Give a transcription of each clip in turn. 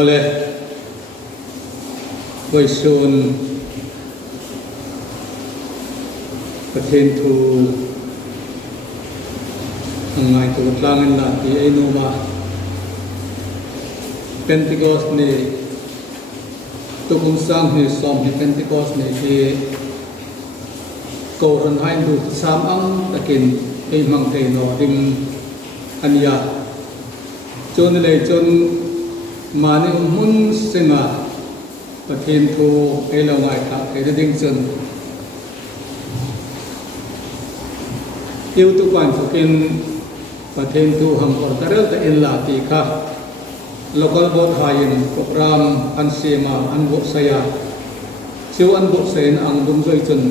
ole voisun pathen thu angai tu tlangan la ti ainoma Pentecost ni tukum sang ni som ni Pentecost ni ti cầu rần hai đủ sam ang takin ai mang thầy nó ding ania chôn lệ chôn mà ni mun senga pathen thu ai lo ngai ta cái ding chôn yêu tu quan thukin pathen thu ham or tarel ta in la ti kha local board hain program an sema an bo saya chiu an bo sen ang dum zoi chun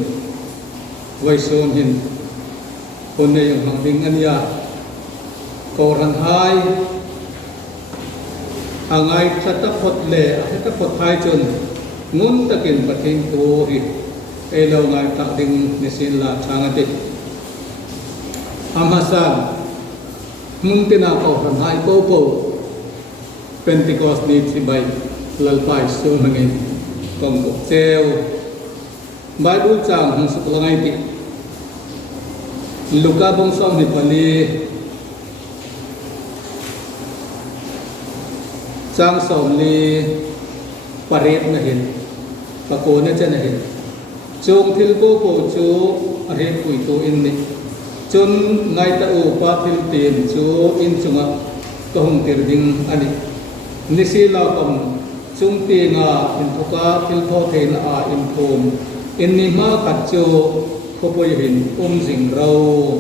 vai son hin kon nei ang hang ding ania ko ran hai angai thata phot le thata phot hai chun ngun takin pathen thu hi e lo ngai ta ding nisin la changati amasan nung tina ko ran hai po Pentecost ni si bay lalpai so mangin kom ko cheo Bible chang hang su langai ti Luka bong som ni pali chang som li paret na hin pako na chen na hin chung thil ko chu are pui to in ni chun ngai ta u pa thil tin chu in chunga to hong tir ding ani nisi la kom chung ti nga in thoka thil tho the na a in thom in ni ma khat chu ko poi hin jing rau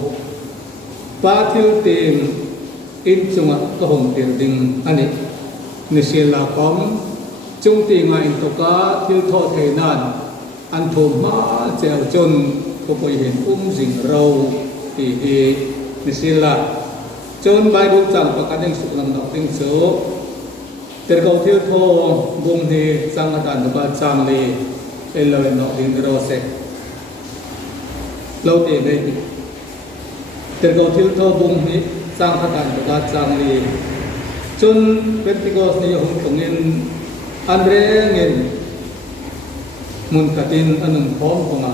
pa thil tin in chunga to hong tir ding ani nisi la kom chung ti nga in thoka thil tho the nan an thom ma cheu chun ko poi hin jing rau ti hi nisi la chon Bible chang pakading suklam dok ting so terkau thiêu tho bung hi sang atan ba chang le eloi no ding ro se lo te nei terkau thiêu tho bung hi sang atan ba chang le chun Pentecost ni hong tongin andre ngin mun katin anung phom konga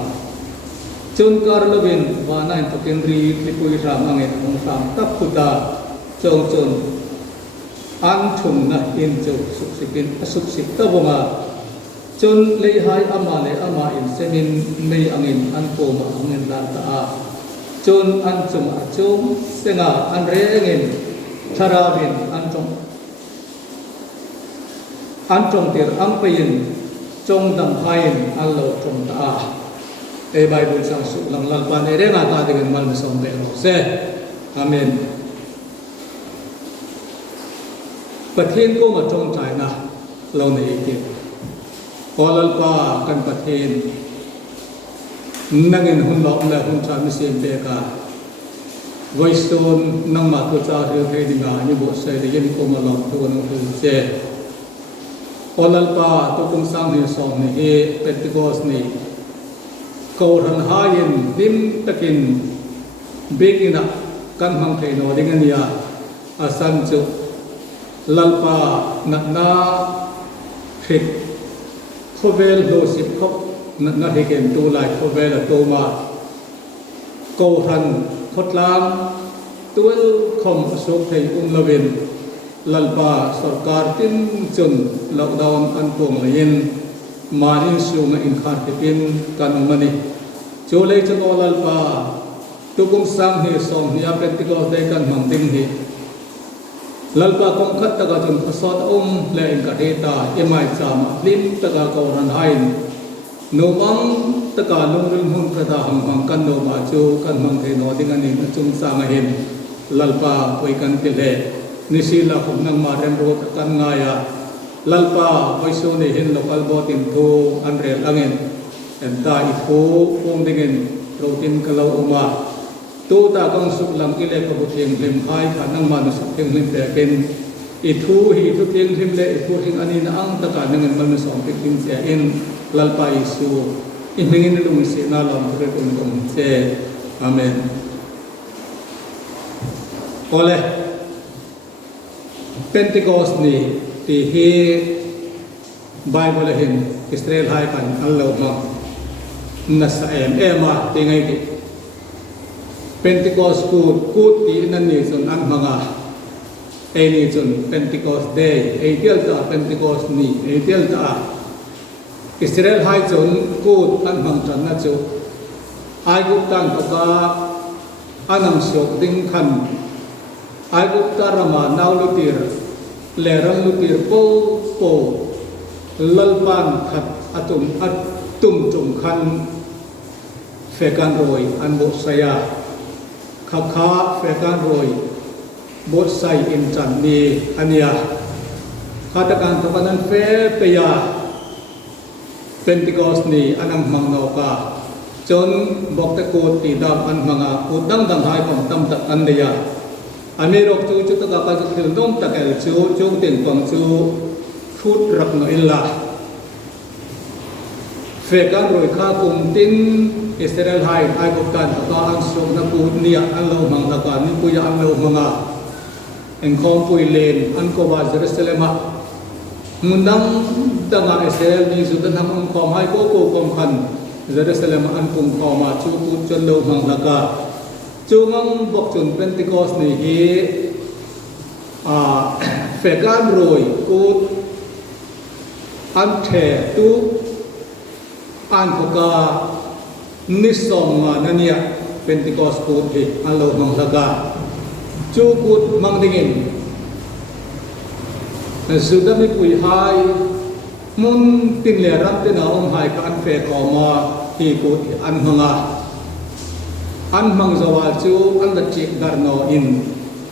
chun karlovin wa nain token ri lipui ram angin hong sam tap puta chong chon an thum na in chu suksikin asuksik tabonga chun leihai ama le ama in semin mei angin an ko ma angin dan ta a chun an chum a chum senga an rengin tharawin an trong tir ang payin chong dam hain an lo trong ta a e Bible sang su lang lalpan e renga ta dengan mal mesom be se amen pathen ko ma trong chai na lo nei ti kolal pa kan pathen nangin hun lo la hun cha mi sem be ka voice nang ma ko cha re the dinga ni bo sai de yen ko ma lo to no hu se kolal pa to kum sang ni som ni e Pentecost ni ko ran hain dim takin begina kan mang thei no dingania asan chu lalpa na khit khovel do sip khop na heken tu lai khovel to ma ko han khotlang tuel khom asok thei lovin lalpa sarkar tin chun lockdown an pong lain manin sunga in khar pin kan mani chole chu lalpa tukum sang he som ya Pentecost dai kan mang ding hi lalpa kong khat taga chun phasot le in ka data emai chama lim taga ko ran hain no mang taga lungrung hun kada hang kan no ba chu kan mang the no ding ani chung sang hin lalpa koi kan te le nisila khum nang ma rem ro kan nga ya lalpa koi so ne hin local botin thu an rel angin en ta I thu ong dingin protein kalau uma tu ta kong suk lam ki le ko thing lim khai kha nang ma na suk thing lim te ken I thu hi thu thing lim le I thu thing ani na ang ta ka nang man som thing lim se in lalpa isu in hingin lung se na lam re kum se amen ole Pentecost ni ตีฮีไบเบิลเห็นอิสราเอลให้กันอัลลอฮ์มานัสเอมมาตีไงกิเป็นติโกสกูดตีนั่นนี่ส่วนอันมังอาเอนี่ส่วนเป็นติโกสเดย์เอเดียลตาเป็นติโกสนี่เอเดียลตาอิสราเอลให้ส่วนกูดอันมังจันนั่นจู่ไอ้กุตันตกาอันนังสกดิ้งขันไอ้กุตารามานาลุติร์เลรันลุติร์โปลลปันขัดอัตุมจุ่มขันเฟกันรอยอันบุษยาขับขาเฟกันรอยบุษไซอินจันนีอันยาขัดการทำนั้นเฟเปียเป็นติโกสนีอันนังมังนอกาจนบอกตะโกนตีดาวอันมังอาอุดดังหายของตำตักอันเดียอเมริกจูจุดตะกาปัจจุบันน้องตะเกลจูเต็งฟังจูพูดรักนอิลลาเฟกันรอยข้าคุมตินอิสราเอลไฮไอกุตันตะกาอันส่งนักพูดเนี่ยอันเรามังตะการนิปุยอันเรามังอาเอ็งคอมปุยเลนอันโควาเยรูซาเล็มมุนดังดังอิสราเอลนี่สุดท้ายทำคอมให้โกโก้คอมขันเยรูซาเล็มอันคุมคอมาจูพูดจนเรามังตะกาจูงังบอกจุนเป็นติโกสนี่เฟกันรอยกูอันเทตุอันพกานิสงมานันเนี่ยเป็นติโกสกูดที่อันเรามังตะกาจูกูดมังดิ่งสุดท้ายมีปุยหายมุนตินเลรัมตินาองหายกันเฟกอมาที่กูดอันมังอาอันมังสวาจูอันดัจิกดาร์โนอิน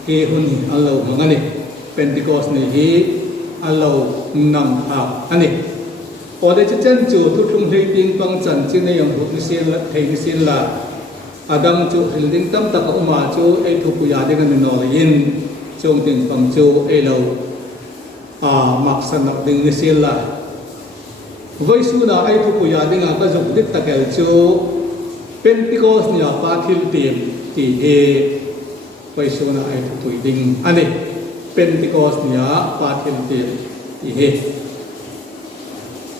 ที่หุ่นอัลลอฮ์มังอันนี้เป็นติโกสนี่ที่อัลลอฮ์นำอาอันนี้โอเดจิเจนจูทุกทุ่งเฮติงปังจันจีนยังหุบนิสิลเฮนิสิลละอดังจูฮิลดิงตั้มตะกุมาจูไอทุกุยาเดกันนอลยินจงติงปังจูไอเรามักสนับดิงนิสิลละวัยสุนาไอทุกุยาเดงก็จุกดิตตะเกลจูเป็นติโกสเนี่ยปาทิลตีมที่ไปชนะไอ้ถุยดิงอันนี้เป็นติโกสเนี่ยปาทิลตีมที่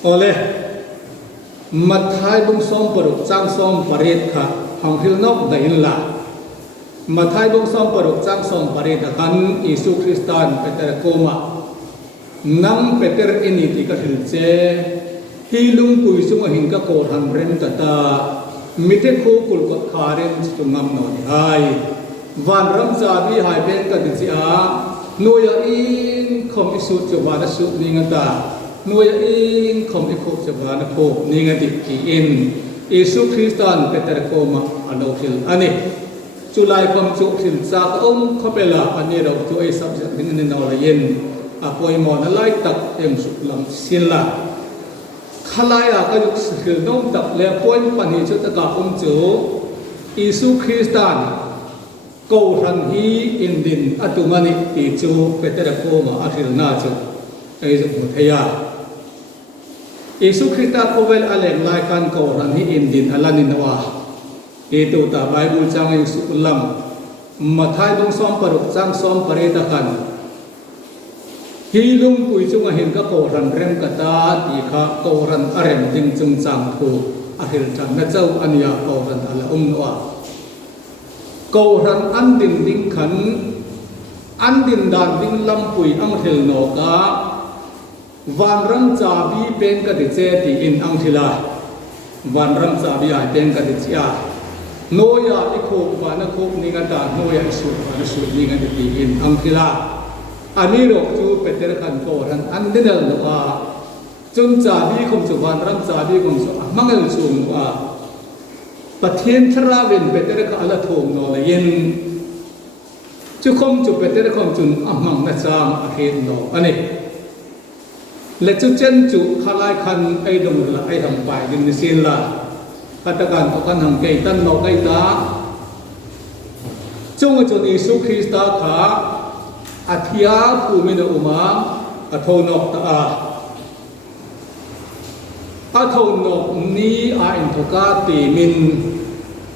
โอเลมัดท้ายบุ้งซ้อมปรุกจ้างซ้อมปริศค่ะห้องฮิลนกได้ยินละมัดท้ายบุ้งซ้อมปรุกจ้างซ้อมปริศกันอิสุคริสตันเปเตอร์โกมานังเปเตอร์อินิติกฮิลเจฮิลุงปุยสุงหิงกะโกรันเรนตตามิเตคูกุลกดคาเรนจุงงำนอนไฮวันรำจาบีหายเป็นกันดิจิอาโนยอินคอมอิสุจวานสุนิงันตาโนยอินคอมอิคุจวานโคนิงันติกีอินอิสุคริสตันเปเตอร์โกมาอันโอคิลอันนี้จุลัยคอมจุคิลจากองค์ขเปล่าอันนี้เราจุไอสับดิ้งนินเอาเลยยินอาปอยมอนไล่ตักเอ็มสุลัมสินละขลายก็ยุคคือน้องตักเลี้ยป่วยปัญหาชุดตะกาคงจูอิสุคริสตันกูรันฮีอินดินอัตุมันติจูเปเตอร์โกมาอาทิลนาจูไอจุมุทยาอิสุคริสตันโคเวลอะไรลายกันกูรันฮีอินดินอัลลานินวาitu tak Bible cang yang sulam mathai dong som paruk cang som pareta kan hilung pui chung ahin ka koran rem kata ti kha koran arem ting chung chang thu ahil chan na chau ania koran ala noa koran an din ding khan an din dan ding lam pui ang thil no ka van ram cha bi pen ka ti che ti in ang thila van ram cha bi ai pen ka ti chia noya ikho wana khop ningata noya isu wana su ningata tigin ang tila aniro chu peter khan ko ran andinal no a chun cha bi khom chu van ram cha bi khom chu mangal chu a pathian thraven peter ka ala thom no la yen chu khom chu peter khom chun amang na cham a khen no ani le chu chen chu khalai khan ai dong la ai ham pai din ni sin la katakan tokan hang kaitan no kaita chung chun Isu Krista kha athia phumina uma athonok ta athonok ni a inthoka ti min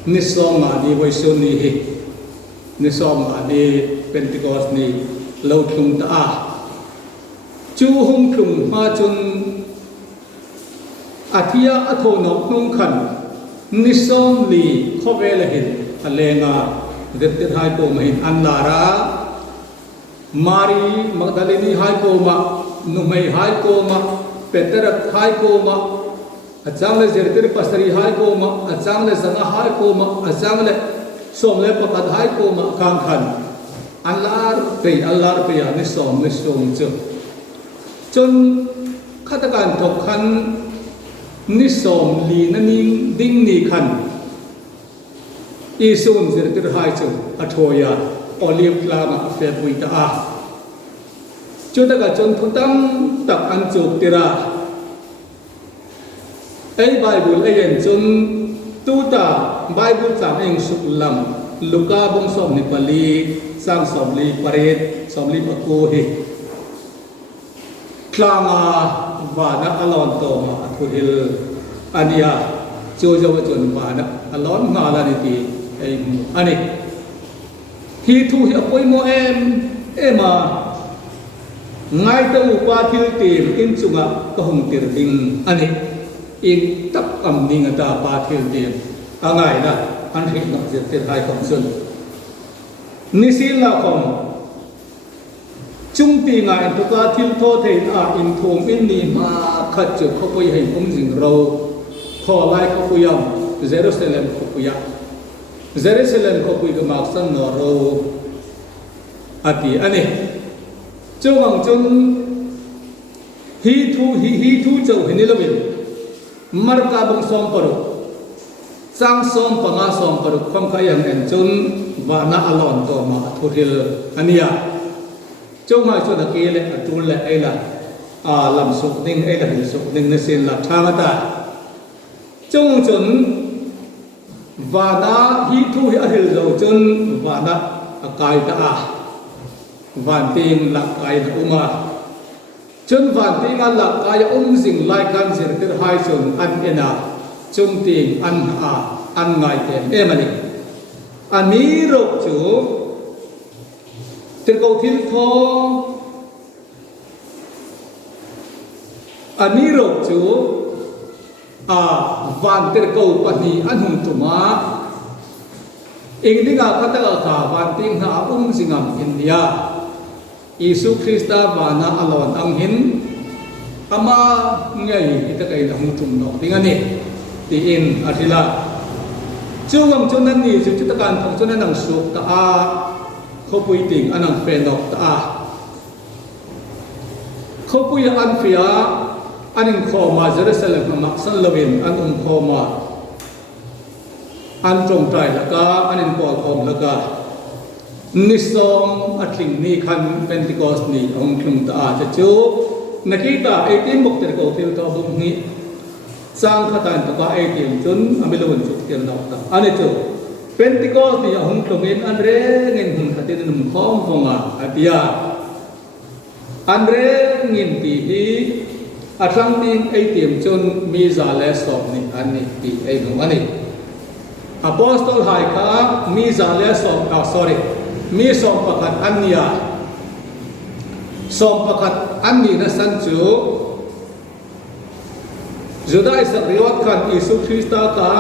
nisong ani voisun ni hi nisong ani Pentecost ni lo thung ta จูหงกลุ่มมาจนอาทิยาอัทนกนุ่งขันนิสอมลีข้อเวลเห็นทะเลงาเด็ดเด็ดไฮโกมาเห็นอันลารามารีมักดาลินีไฮโกมานุเมย์ไฮโกมาเปเตอร์ไฮโกมาอาจารย์เลเจอร์ติปัสตรีไฮโกมาอาจารย์เลสังไฮโกมาอาจารย์เลสมเลปปัดไฮโกมาคังขันอันลาร์เปียอันลาร์เปียนิสอมจุจนขัตการถกขันนิสอมลีนันนิ่งดิ้งนีขันอีซุนเจริญหายจุอัทวยาอลิฟลามาเฟบุยตาจุดกจนพุตังตักอันจุติระไอ้ไบเบิลไอ้ยันจนตูตาไบเบิลสามเองสุกลัมลูกาบงสอมนิปลีสร้างสอมลีปเรตสอมลีปโกหิคลางาวานะอลอนโตมาทุฮิลอันยาโจโจวจนวานะอลอนมาลานิตีไอ้อันนี้ฮีทูฮิอปอยโมเอมาไงตัวอุปาทิลตีมอินจุงะก็หงติรดิงอันนี้อินตับอัมดิงตาปาทิลตีมอะไรนะอันที่นักเสียเทไทยของส่วนนิสิลาของจุงตีงานตุกาทิลโทเทนอาอินทงอินนีมาขัดจุดเขาไปให้องค์สิงเราพอไล่เขาคุยมเยรูซาเล็มเขาคุยเยรูซาเล็มเขาคุยกับมักสันนอเราอาทิอันนี้จงหวังจนฮีทูเจ้าเห็นนี่ละวินมารกาบงสอมปรุสร้างสอมปังอาสอมปรุความขยันเอ็นจนวานาอลอนตัวมาทุเรลอันนี้จงมาชนตะกี้เลยจุลเลยไอ้ละลำสุกนิ่งไอ้ละหินสุกนิ่งในเส้นหลับทางตาจงจนวานาฮีทูฮิอริลเราจนวานาอากายตาวานติงหลักกายอุมาจนวานติงหลักกายสิ่งไล่กันเสียติร์ไฮจนอันเอนาจงติงอันอันไงเต็มมันนี่อันนี้รบจูติร์กทิลทออันนี้รบจูวันติร์กปนีอันหุ่นตุมาเองนี่ก็คัตกาวันติงหาสิงามอินเดียYesu Krista bana alon ang hin ama ngai ita kai na mutum no tinga ni ti in atila chungam chunan ni chu chitakan thong chunan ang su ta a khopui ting anang fe nok ta a khopui an fia anin khoma Jerusalem ma san lovin an khoma an trong tai la ka anin ko khom la kaนิสอมอัดลิงนี่คันเป็นติกอสนี่องค์คลุมตาจะจูนักกีฬาไอทีมบุกเตอร์ก็เที่ยวตัวบุกนี้สร้างขตันตัวไอทีมจนอเมริกันจุดเทียนดอกตาอันนี้จูเป็นติกอสนี่องค์คลุมเงินอันเร่เงินหุ่นขัดเดินมุ่งข้อมฟงอาเดียอันเร่เงินตีดีอัตรังติงไอทีมจนมีซาเลสอบนี่อันนี้ตีไอหนุ่มอันนี้อพอสโตลไฮคามีซาเลสอบsorryมีสองประคัดอันนี้สองประคัดอันนี้นะสันจูจุดได้สักเรียกกันอิสุคริสต์กา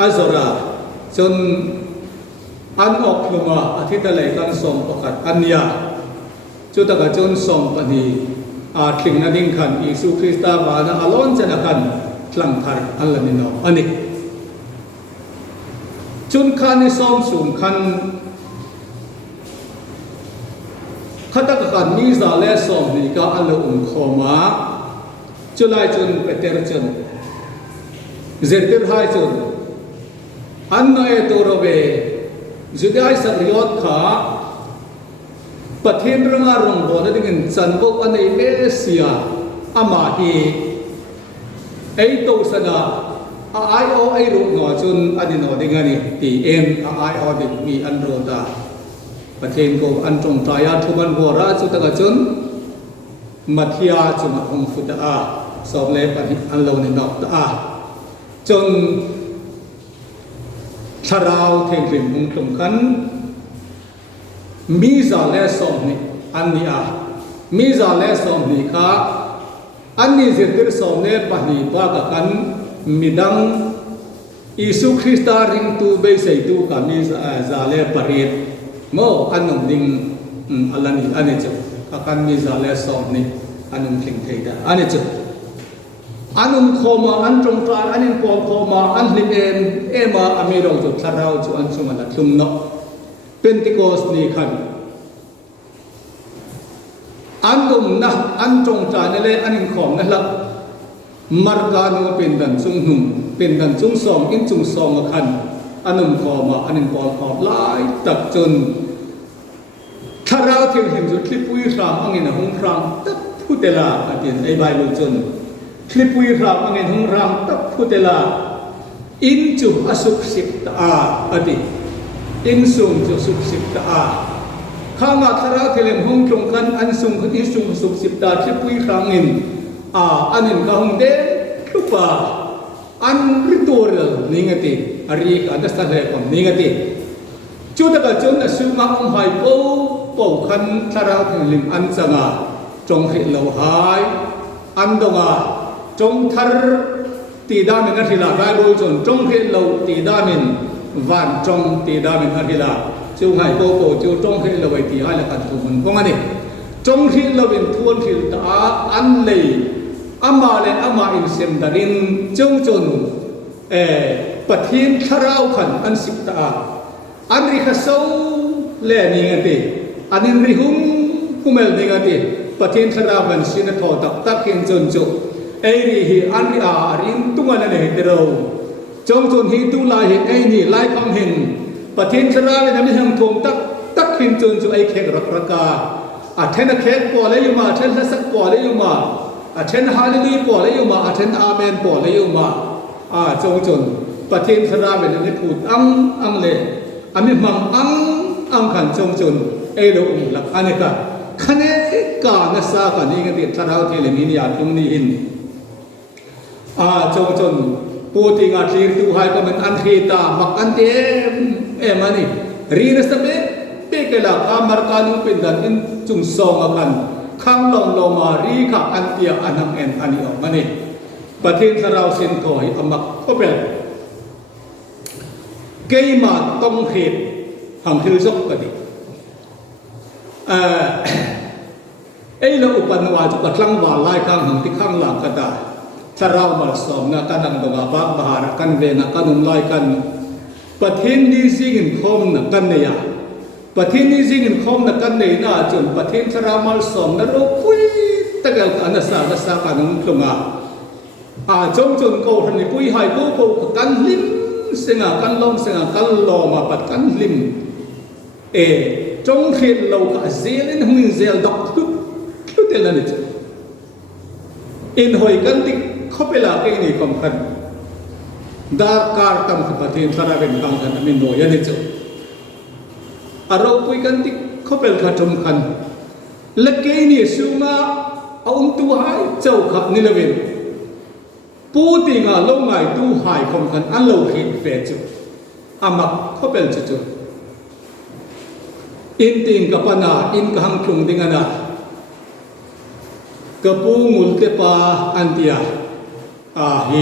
อัจฉริยจนอันออกลงมาอาทิตย์ละกันสองประคัดอันนี้จุดตะกันจนสองปนีทิ้งนั่นดิ่งกันอิสุคริสต์วานะอลอนจะนักันคลังทาร์อันละนี่เนาะอันนี้จนขันในสองสูงขันขัดกันมีซาเลสอมนี่ก็อันละขมาจุลายจนไปเตอร์จนเจติร์ไฮจนอันนั้นเอตัวเราเบจุดได้สักยอดขาประเทศเรื่องอารมณ์บนนั้นเงินจันทร์อันในเอเชียอามาฮีไอตัวสนาไอโอไอรูนอจนอันนี้นอดิ่งนี่ตีเอ็นไอโอดิ่งมีอันโรดาประเทศก็อันตรงตายาทุบันบัวราจุตกจนมัธยาจุมาองฟุตอาสอบเล็บอันโลนินอกตาจนชราวเทงริมมุงตรงกันมีซาเลสอมนี่อันนี้ มีจาเลสอมนี่ค่ะอันนี้เจติร์สอมเนี่ยปะนีปากกันมิดังอิสุคริสตาริงตูเบย์ใส่ตูกับมีจาเลปารีดโมอันนุ่มดิ่งอัลลานี่อันนี้จุกันมีจาเลสอมนี่อันนุ่มทิ้งเทียดอันนี้จุอันนุ่มโคมาอันตรงกลางอันนี้ปอโคมาอันลิเอนมาอเมริกาจุดทาราวจุอันสุมาลัดลุมเนาะเป็นติโกสนี่ขันอันนุ่มนะอันตรงกลางนี่เลยอันนี้ของนั่นละมารกาโนเป็นดันจุงหุ่มเป็นดันจุงสองอินจุงสองขันอันนุ่มโคมาอันนี้ปอโคไล่ตัดจนทาราวที่เห็นจุดคลิปวิรามอันนี้นะหงครามตัดพูดเดล่าอันนี้ไอ้ไบเบิลจนคลิปวิรามอันนี้หงรามตัดพูดเดล่าอินจุอสุขสิบตาอันนี้อินซุงจุสุขสิบตาข้ามาทาราวที่เล่มหงตรงกันอันซุงอินซุงสุขสิบตาคลิปวิรามอินอันนี้ก็หงเด่นทุกป่าอันริตัวเรื่องนี่ไงตีอารีกอันดับสามเลยผมนี่ไงตีจุดก็จุดนั้นสื่อมาองค์หายปูขันทาราวถึงลิมอันสังอาจงหิเลวหายอันดงอาจงทาร์ตีดามินอาทิลาไบเบิลจงหิเลวตีดามินวันจงตีดามินอาทิลาจุงหายปูจุจงหิเลวไอตีหายละกันทุกคนพวกมันนี่จงหิเลวินทวนหิลตาอันเลยอามาเลนอามาอินเซมดารินจงจนปะทินทาราวขันอันสิบตาอันริขสาวเล่นี่ไงตีอันนี้ริหุมคุเมลนี่ไงตีปะทินทาราวกันสินทอตักตักเห็นจนจุเอรีฮีอันริอารินตุมันเนี่ยเดราวจงจนฮีตุลายเห็นไอนี่ลายคำเห็นปะทินทาราวเนี่ยไม่ทำทวงตักเห็นจนจุไอเขกรักรักาอันเทนเขกปอเลยอยู่มาเทนสักปอเลยอยู่มาอันเทนฮาลิลีปอเลยอยู่มาอันเทนอาเมนปอเลยอยู่มาจงจนปะทินทาราวเนี่ยไม่พูดอังเลยอามิมังอังขันจงจนเอโดอุลักอันนี้ก็คะแนนการนักสากันนี่ก็ติดทาราวที่เรื่องนี้อยากตรงนี้อินจงจนปูติงาทีร์ตูหายก็มันอันทีตามักอันเต็มมันนี่รีนัสเมเปกลาคามารกานุเป็นดันอินจุงสองกันข้างลงมารีขับอันเตียอันนังเอ็นอันนี้ออกมันนี่ประเทศทาราวเซนโตให้อมักก็เป็นเกี่ยมาต้องเหตุหังคือซกกดิเราอุปนวาจุกคลังวาลายข้างหังที่ข้างหลังก็ได้ถ้าเรามาสอบนะกันดังดงอาบักบาร์กันเวนะกันลายกันประเทศนี้สิ่งคมนะกันเนี่ยประเทศนี้สิ่งคมนะกันเนี่ยน่าจนประเทศถ้าเรามาสอบนะเราคุยตะเกียบกันนะสากันนุ่งตรงจงจนเขาทันนี้คุยหายผู้กันลิ้มเสียงกันลมเสียงกันลมมาปัดกันลิมจงเห็นเราก็เซลน์หุ่นเซลดอกทุกเดือนนี้อินหอยกันติเขาไปละเองนี่คำพันดาร์การตั้งปฏิทินสารเป็นตั้งกันมินโนยันนี่จ้ะเราคุยกันติเขาเป็นขัดจมกันเล็กนี่สูงมาเอาตัวให้เจ้าขับนิลเวนปูติงาลงไงดูหายคมกันอันเราเห็นเฟจุอามักเขาเป็นจุดอินติงกับปนาอินกับหังคลุงติงานะกับปูมุลเตปาอันเตียเฮ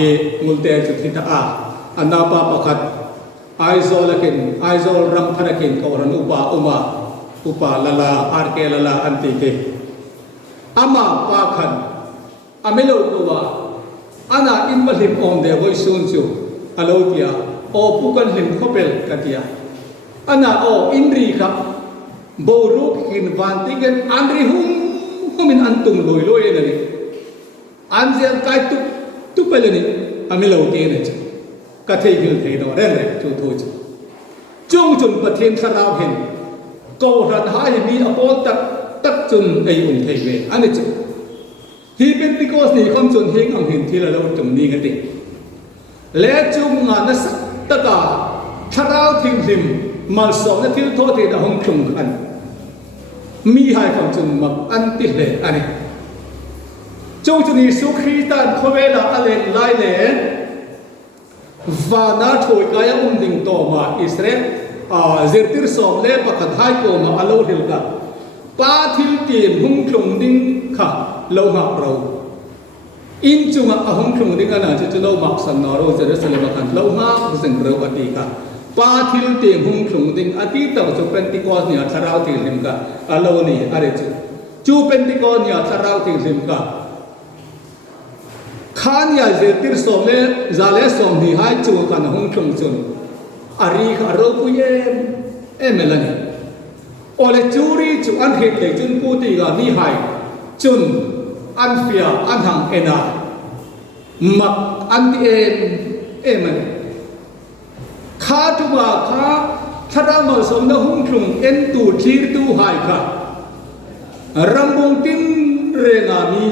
มุลเตจุดที่ตาอันนาปาปะขัดไอโซลกินไอโซลรังธนกินเขารันอุปาลลาอาร์เกลลาอันติเกอามาปาขันอเมโลตัวอันนั้นอินบัลลิมองเดวิสุนจูอโลเกียโอปุกันลิมขบลกันเดียอันนั้นอินรีครับโบรุกหินวันติกันอันริหุมมินอันตุงลอยเลยอันเสียงกายตุไปเลยนี่อเมโลเกียเนี่ยกระเทียมเทนอเร่งเลยจูทูจงจุนประเทศสราวเห็นก็รันหายมีอโปตักจุนไออุ่นเทเวอันนี้จูฮีเป็นติโกสนี่คำจนเฮงอังเห็นที่เราจงนี้กันดิและจุงงานสัตตาทาราวทิ้งหิมมาสองนาทีโทษที่เราห้องคงกันมีหายคำจนมาอันติเลอันนี้จงจุนีสุขีตันเขาเวลาอะไรไล่เลวานาถอยกายดิ่งโตมาอิสราเอลเจติร์สอมเล่ปะขัดหายโกมาอโลหิลกา ป้าทิลเตียมหุ่งคลงดิ้งค่ะเราหมักเราอินจุงอ่ะหุ่งคลงดิ้งกันนะจะเราหมักสันนอเราจะได้เสลมากันเราหมักสิ่งเราอดีค่ะป้าทิลเตียมหุ่งคลงดิ้งอดีตเราจะเป็นติกอสเนี่ยทาราวติลิมกะเราเนี่ยอะไรจูเป็นติกอสเนี่ยทาราวติลิมกะข้าเนี่ยเจติร์สมเลจาเลสมนี่ให้จูกันหุ่งคลงจุนอารีค่ะเราคุยเอ็มเลนี่โอเลจูรีจูอันเหตุเด็กจุนพูดกันนี่ให้จุนอันเฟียอันหังเอ็นามักอันที่เอ็มนี่ข้าทุกว่าข้าถ้าเรามาสมนะหุ่งคลงเอ็นตูทีร์ตูให้ค่ะรำบุงตินเรงามี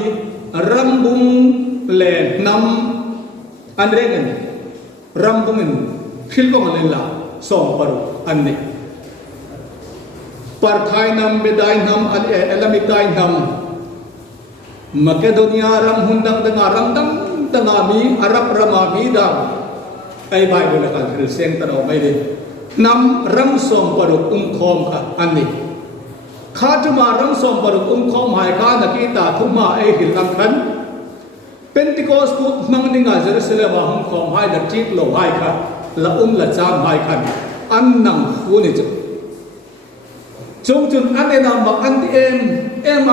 รำบุงเลนำอันเร่งกันรำบุงคิลบังเลนละสองปารุอันนี้ปาร์ไทยนำเบดายนำอันเอลามิดายนำมาเกโดเนียรำหุ่นดังดังรำดังดังมีอารับรำมีดังไอ้ใบเวลาการคือเสียงตลอดไม่ได้นำรำสองปารุคอมค่ะอันนี้ข้าจะมารำสองปารุคอมหายข้านักกีตาทุมาไอ้หินลังคันเป็นติโกสกุมังนิงาเจริญเสลมาหุ่งคอมหายดักจีบโลหายค่ะละละจามหายคันอันนังฟูนิจจงจุนอันเอ็นามอันที่เอ็ม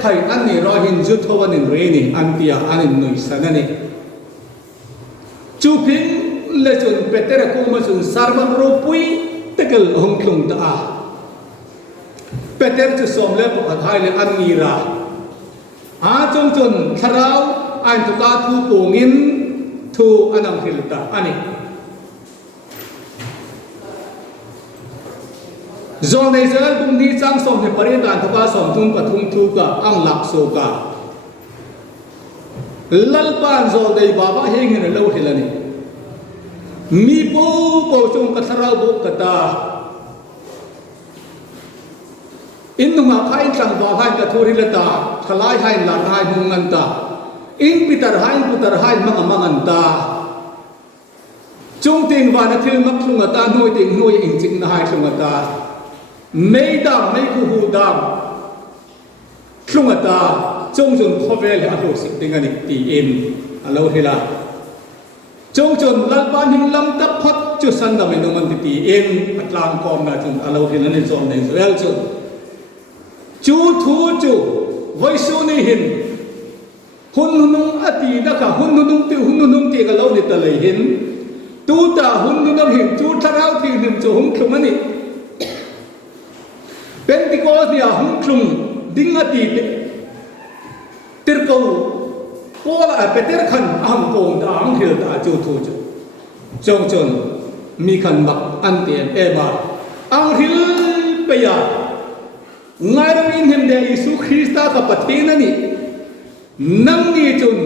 ใครอันนี้รอหินจุดทวันนี้เรนี่อันที่อันนี้นุยสันนี่จูพิงเลจุนเปเตระกูมาจุนสารบังรูปุยตะเกลหงคลุงตาเปเตระจุสมเลปะไทยเลอันนีราจงจุนทาราวอันตุกาทูโปงินทูอันนังฮิลตาอันนี้จงในเรื่องบุญที่จังสมในปริการทุกาสมทุนปฐุมทุกาอังลักโซกาลัลปานจงในบาบาเฮงในเล่าเฮลนี่มีปูปูจงกัทราบุกตาอินนุมาขายจังบาบากัทูริลตาขลายให้หลังให้มุงันตาอินปิตรให้ปุตรให้มังตาจงติงวานาทิลมักลุงตาหน่วยติงหน่วยอิงจิงนายลุงตาไม่ดำไม่กูหูดำลุงตาจงจนพ่อเวลอาโหสิติงานิตีเอ็มอาโลเฮลาจงจนลัลบานิงลำตับพัดจุสันดามินุมันตีเอ็มอัตลางคอมนาจนอาโลเฮลาในจอมในเวลจนจูทูจูไว้สูนิหินหุ่นนุ่งอดีนะคะหุ่นนุ่งตีกับเราในตะเลยหินตูตาหุ่นนุ่งหินจูทาราวที่หนึ่งจูหุ่นคลุมมันนี่เป็นติโกสเนี่ยหุ่นคลุมดิ้งอดีติร์กูโอ้ละเป็นติร์ขันอังโกงตาอังเฮลตาจูทูจูจงจนมีขันบักอันเตียนเอบาอังฮิลเปียงานอินเฮมเดยิสุคริสต์กับปฏินันนี่นังนี่จุน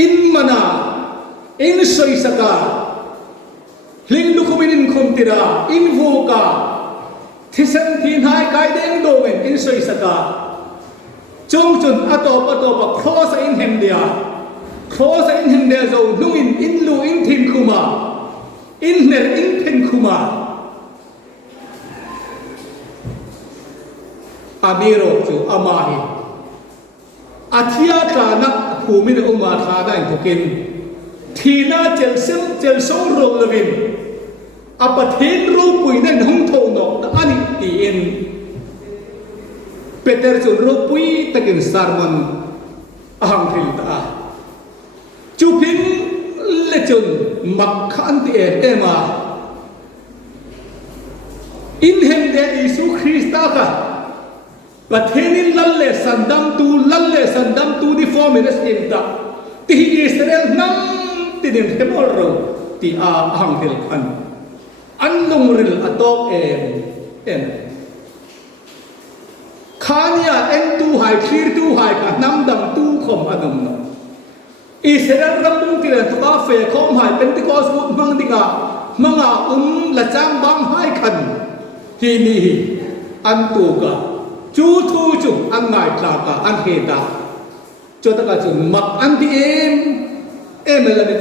อินมานาอินสอยสกาลิงลุกบินคมติราอินโวกาที่สันทีนายกายเด้งโดเวนอินสอยสกาจงจุนอตบครอสอินเฮมเดียครอสอินเฮมเดียจะนุ่งอินลูอินทินคุมาอินเนอร์อินเพนคุมาอามีโรจูอามาฮิอาทิยาตานักภูมินอุมาทาได้ทุกินทีน่าเจลซิมเจลโซโรลวินอาปะเทนรูปุยนั่นห้องโถนกอันนี้ตีเอ็นเปเตอร์จูรูปุยตะกินสารมันอังทิลตาจูพิงเลจุนมักขันตีเอ็นเอมาอินเฮมเดอิสุคริสตากะประเทศนี้ลัลเลสันดัมตูดิฟอร์มินสอินตาที่อิสราเอลนั่งที่ดินเทมอลโรที่อังเฮลอันนุ่งริลอตอกเอ็มข้าเนี่ยเอ็นตูไฮคลีร์ตูไฮกันน้ำดังตูคอมอดมนะอิสราเอลรับบุญที่เรื่องกาแฟคอมไฮเป็นที่กอสบุตมังดิกามังอาละจางบังไฮคันที่นี่อันตูกาจูทูจูอันไงกลากาอันเฮตาจูตะกาจูมักอันที่เอ็มละนี่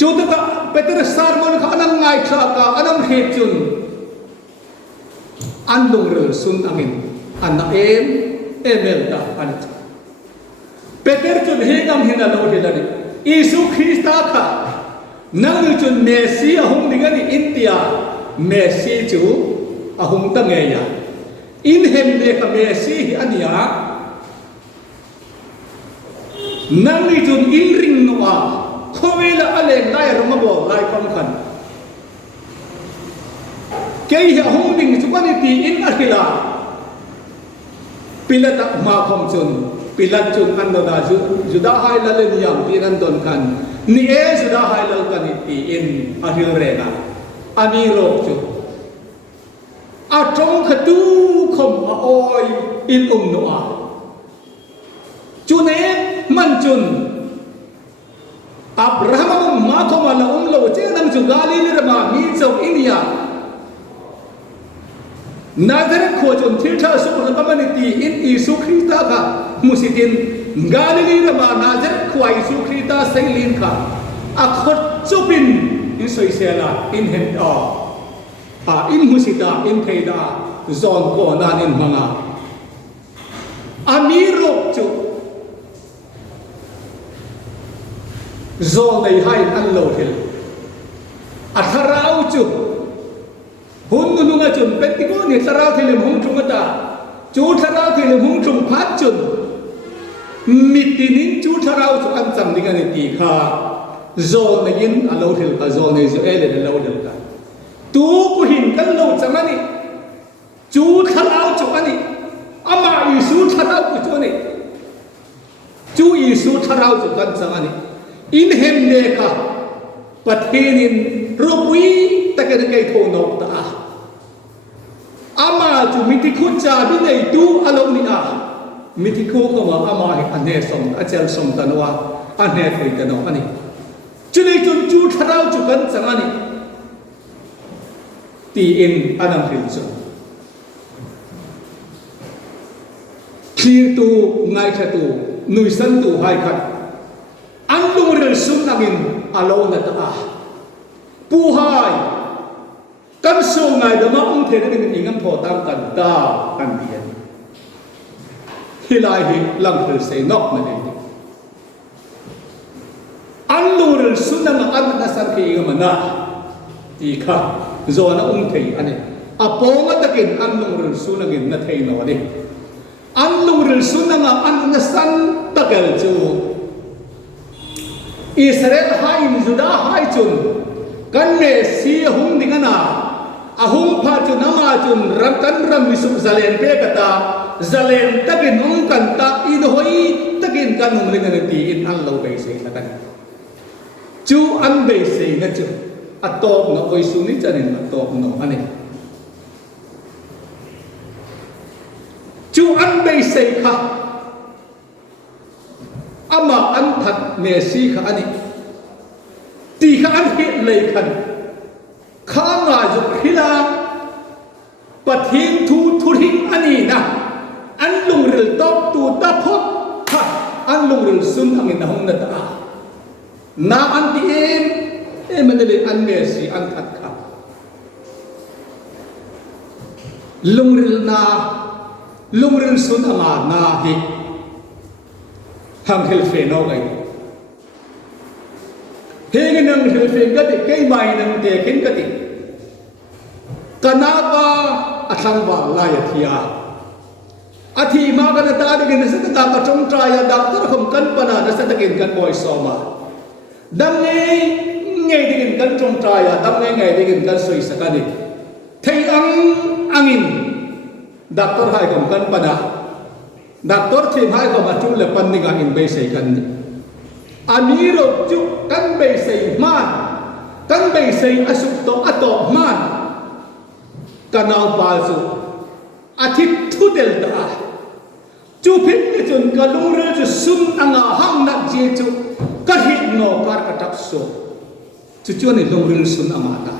จูตะกาเปเตอร์สารมันข้าอันไงกลากาอันเฮจุน an lung rel sun angin an na emel da an Peter chun hingam hina lo hilani Isu Krista kha nang chun Messi ahung dingani India Messi chu ahung ta nge ya in hem de ka Messi ania nang ni chun in ring noa khowela ale lai romabo lai pam khan kei ahung ding chu ani ti in akila pilata ma khom chun pilat chun an da juda hai la le niam ti ran don kan ni e juda hai la kan ti in ahil rega ani rok chu a trong khatu khom a oi in no a chu ne man chun Abraham ma khom la lo che nam chu gali ni ra ma mi chok India Nazareth kho chun thil tha su la ka mani ti in Isu Krista ka musitin Galilee na ba Nazareth khwa Isu Krista sailin ka akhot chupin in soisela in hem in musita in theida zon ko nan in manga amiro chu zon dei hai an lo hil atharau chu hun nu nga chun petiko ni sarau thile hung chung ta chu sarau thile hung chung phat chun mitinin chu sarau chu an cham dinga ni ti kha zon na yin alo thil ka zon ni zo ele lo dal ka tu ku hin kan lo chamani chu sarau chu ani ama Isu sarau ku chu ni chu Isu sarau chu kan chamani in hem ne ka pathinin rupui takan kai tho nok ta ama chu mitiku cha bi nei tu alom ni a mitiku ko ma ama he ane som achal som tanwa ane thoi tano ani chu nei chun chu tharau chu kan changani ti in anam hil chu thir tu ngai kha tu nui san tu hai khat an lung rel sun nangin alo na ta pu hai kan so ngai da ma ung the ni ingam pho tam kan da kan bian hilai hi lang thil sei nok na ni an lung rel sun na an na san ki ngam na ti kha zo na ung thei ani apong atakin an lung rel sun nangin na thei no ni an lung rel sun na an na san takal chu Israel hai Juda hai chun kan me si hung dingana ahung pha chun nama chun ram kan ram misuk zalen pe kata zalen takin ong kan ta in hoi takin kan ung lingan ti in an lo be se takan chu an be se na chu atop no oi su ni chanin atop no ani chu an be se kha ama an that Messi kha ani ti kha an hit lei khan kha nga ju khila pathin thu thuring ani na an lung ril top tu ta phot kha an lung ril sun angin na hong na ta na an ti em manele an Messi an that kha lung ril sun ama na hi thằng hil fe no gai heng nang hil fe ga ti kai mai nang te kin ka ti kanaba athang ba la ya thia athi ma ga na ta de na sa ta ka trong tra ya doctor khom kan pana na sa ta kin kan boy so ma dam nge de kin kan trong tra ya dam nge de kin kan soi sa ka ni thei angin doctor hai khom kan pana Doctor team hai ko matu le pandinga in be sei kan amiro chu kan be sei man kan be sei asuk to ato man kanau pa chu athit thu del da chu phit ni chun kalung re chu sun anga hang nak ji chu ka hit no kar ka tak so chu ni long re sun ama ta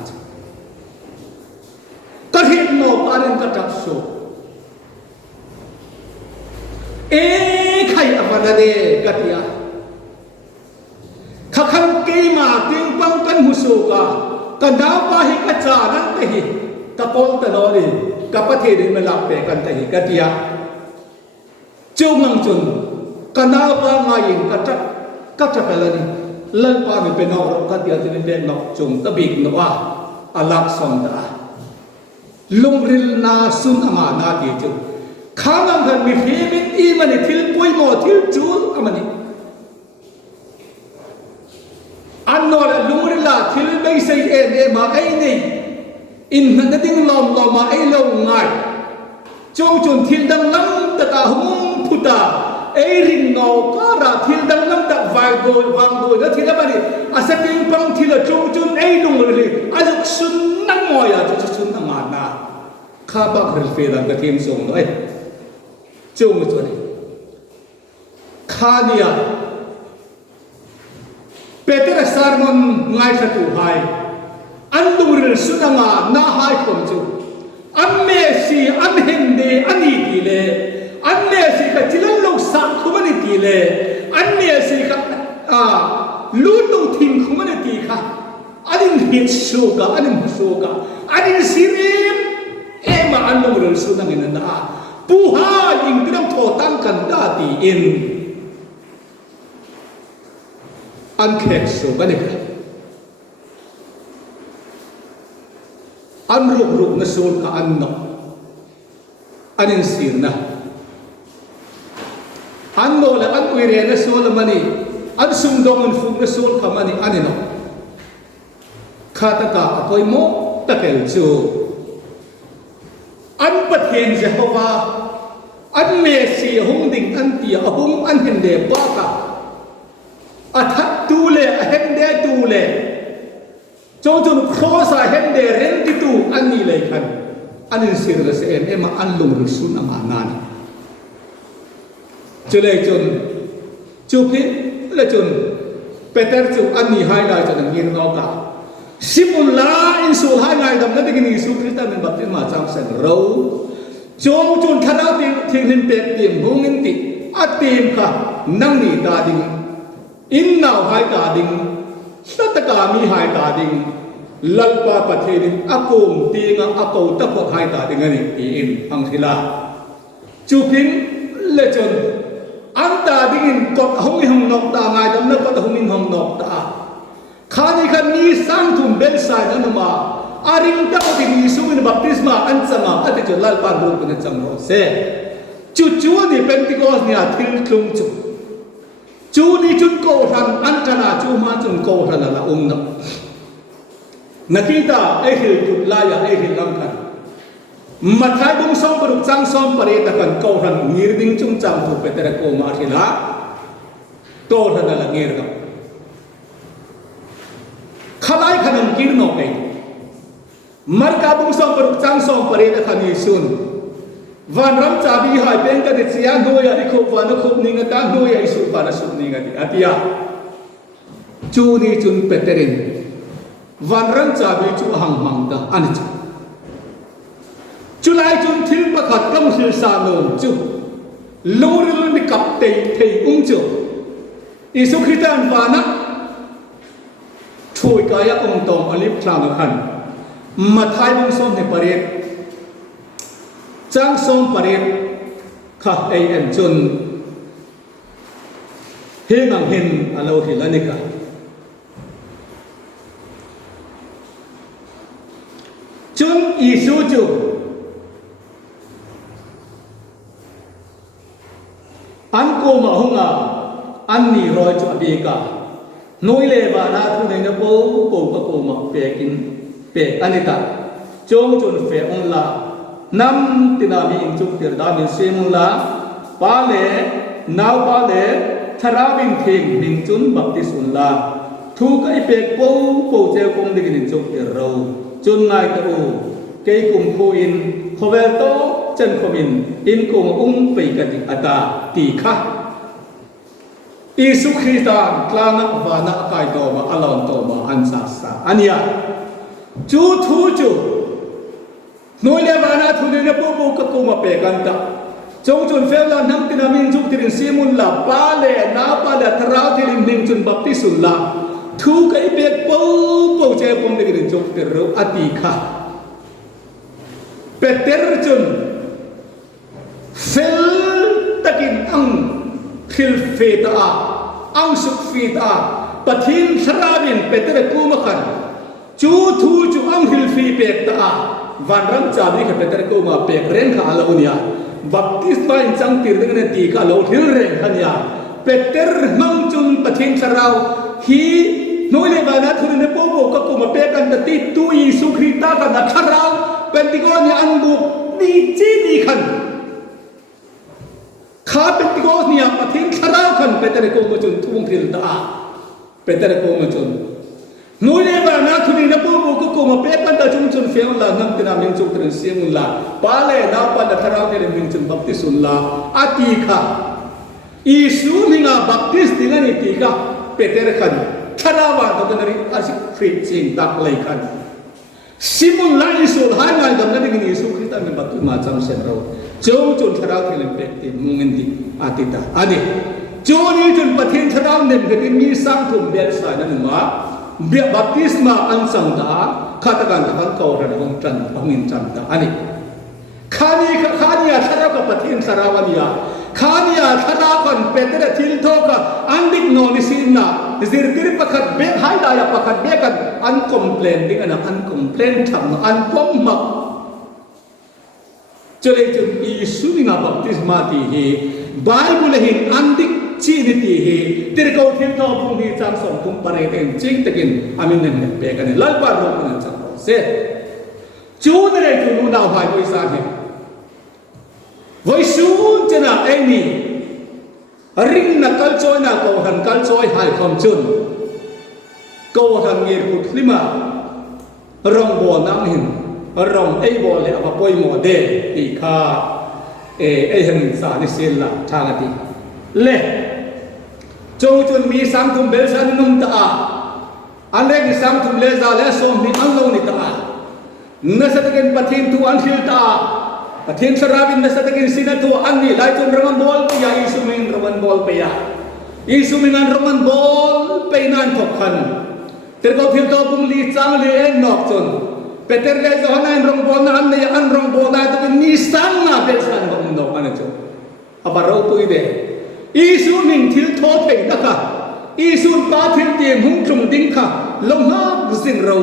ka hit no parin ka tak so khai apana de katia khakhan ke ma ting pang kan musuka kan da pa hi ka cha nan te hi ta pol ta no ni กับประเทศนี้มันหลับไปกันแต่กันที่จูงงังจุนกันน่าว่าไงยิงก็จะเป็นอะไรนี่เล่นป้าไม่เป็นนอกกันที่จะเป็นนอกจงตะบิกนว่าอลักษณ์ตาลุงริลนาสุนอามานาดีจูข้างกันมีเฮมิตอีมันทิลปุยโมทิลจูอามันนี่อันนั้นลุงริลาทิลไม่ใช่เอมาไอ้นี่อินนั่นดิ้งลอมมาไอ้ลงง่ายจงจุนทิลดังล้ำตะตาหุ่มพุตาไอ้ริงนอก็ราทิลดังล้ำตะวางโดแล้วทิลอะไรอาศัยติงปังทิลจงจุนไอ้ลุงริลอาจุสุนนั่งมอยอาจุสุนนั่งมานาข้าบักริลเฟดังกระทิมส่งด้วยจงจุนข้าเนี่ยเปเตอร์ซาร์มันง่ายสักตัวไฮอันดูเรื่องสุนังาหน้าหายคนจูอันเมสีอันเห็นเดอันนี้ทีเลอันเมสีกับจิลลูกสักคุมันนี่ทีเลอันเมสีกับลูกทิ้งคุมันนี่ทีค่ะอันนี้หินสูกะอันนี้สูกะอันนี้สิริมมาอันดูเรื่องสุนังนั้นนะปูฮายิงที่น้ำโทตั้งกันได้ตีอินอันแขกสูกันนี่ค่ะอันรุกนสูลกับอันนกอันนี้สินะอันโนและอันอุยเรนสูลมันนี่อันสุมดงอันฟุกนสูลกับมันนี่อันนี้นกข้าตะกะตัวโมตะเกลจูอันประเทศเจโฮวาอันเมสีหงดิ่งอันเตียหงอันเห็นเดปากะอัทัดดูเลเห็นเดดูเลจงจุนครอสเห็นเดเรนติตูอันนี้เลยกันอันนี้สิรเสนมาอันลงรุสุนอามานานจุเลยจนจุพิเลยจนเปเตอร์จุอันนี้ให้ได้จนยินเรากะสิมุลลาอินสูให้ไงดำนั้นที่นี่สุคริสต์เป็นบัพติศมาจำเสนเราจงจุนทนาติทิ้งหินเป็ดเตียมหงหินติอัดเตียมค่ะนั่งนี่ตาดิงอินนาวให้ตาดิงสัตกามีหายตาดิงลัลปาปะเทนิอากูมตีงอากูตะพกหายตาดิงนี่ตีอินอังทิลาจูพินเลจนอันตาดิงกดหงหิงนกตาไงดำนั้นกดหงหิงหงนกตาข้านี่คันนี้สร้างทุ่มเบนไซน์นั่นมาอาริงตะปฏิมิสุวินบัพติศมาอันสมาอัติจุลัลปารูปนันจังโรเซจู่ๆนี่เป็นติโกสเนี่ยทิลคลุงจูจูนี่จุดโกทันอันจนาจูมาจุดโกทันละองค์นักกีตาไอ้หิลจุดลายไอ้หิลลังกันมาท้ายบุ้งซ้อมปลุกจังซ้อมปริตะกันโกทันงีรดิ้งจุงจังถูกเปตระโกมาทีละโกทันละงีรกับขลายขนมกินนกเองมารกาบุ้งซ้อมปลุกจังซ้อมปริตะกันยิสุนวันรำจาบีหายเป็นกันเสียโดยอะไรคบวันคบนิงตาโดยไอสุบานสุนิงติอาทิยาจูนี่จุนเปเตรินวันรำจาบีจูหังมังตาอันนี้จุลายจุนทิลประกาศกำสิลสานงจูลูริลนิกับเตยอุ้งจูอิสุขิตันวานะช่วยกายองตองอลิฟทรางกันมาทายบุญสมในปริตจังสมปริตข้าเอ็นจุนเฮงังเห็นอาโลหิลานิกาจุนอิสุจูอันโกมาหงาอันนี้รอยจุอเบกาโนยเลบานาทุเนนโปโปกโกมาเปกินเปอันนี้ตาจงจุนเฟอุนลาน้ำตินามีอิงจุกเดือดดามิเซมุลาปาเลนาวปาเลทราวิงเทงมิงจุนบัพติสุนลาทุกไอเป็กโปเจลคงดิกินจุกเดือดเราจุนนายตะอูเกยกุมโคอินโคเวลโตจันโคมินอินโกมไปกันดิอัตาตีค่ะอิสุคริตานกลางนักวานักไกโตมาอลอนโตมาอันซาสาอันยาจูทูจูโนยเลบานาทุเรนปูปูกกูมาเปกันตาจงจุนเฟลานังตินามินจุกติรินซีมุลลาปาเลนาปาเลทราติรินมิงจุนบัพติสุลลาทุกไอเบกปูปูเจปงดิรินจุกติรุอติค่ะ Peter chun fel takin ang khil feta ang suk feta pathin sarabin Peter kumakan chu thu chu ang khil fi pek ta van ram chadri ka Peter kuma pek ren kha alaunia baptisma in chang tir ding ti ka lo thil ren khania Peter mang chun pathin sarau hi noile bana thurine popo ka kuma pekan ta ti tu Yesu Krista ka na tharau Pentikos ni anbu ni chi ni khan kha Pentikos ni pathin tharau khan Peter ko ma chun thung thil ta Peter ko ma chun noile bana thurine popo ka kuma pekan ta chun chun fiang la nam tina min chuk tren siang la pale na pa na tharau ni min chun baptisun la ati kha Yesu ninga baptist dinga ni ti ka Peter khan tharawa to kanari asik preaching tak lai khan Simon la Yesu hai ngai dam na ding Yesu Krista me batu ma cham sen ro chou chun tharau thilem pek ti mungen ti atita ani chou ni chun pathin tharau nem ke mi sang thum bel sa na ma baptisma an sang da khatakan kan ko ra hong tran hongin cham da ani khania tharau ka pathin sarawania khania thara kon Peter thil thoka andik no ni sinna zirtir pakhat be hai da ya pakhat be kan an complain ding ana an complain tham an pom ma chole chun Yesu ninga baptisma ti hi Bible hin andik chi ni ti hi tir ko thil tho pung hi chang som tum pare ten ching takin amin nen be kan lal par ro kan chang se chu ne chu nu na hai ko sa he voi su chena eni ring na kal choi na ko han kal choi hai khom chun ko han nge put lima rong bo nam hin rong ei bo le apa poi mo de ti kha ei han sa ni sel la thang ati le chou chun mi sam tum bel san num ta an le ni sam tum le za le som ni an lo ni ta na sa taken pathin tu an hil ta pathin sarabin na sa takin sinatu anni lai chun raman bol ya Yesu min raman bol pe ya Yesu min an raman bol pe nan thok khan ter ko thil to bum li chang le en nok chun Peter le zo nan rong bol na an ne an rong bol na to ni san na be san bom no an chu abaro pui de Yesu min thil tho thei ta ka Yesu pa thil ti hung chung ding kha long ha zin ro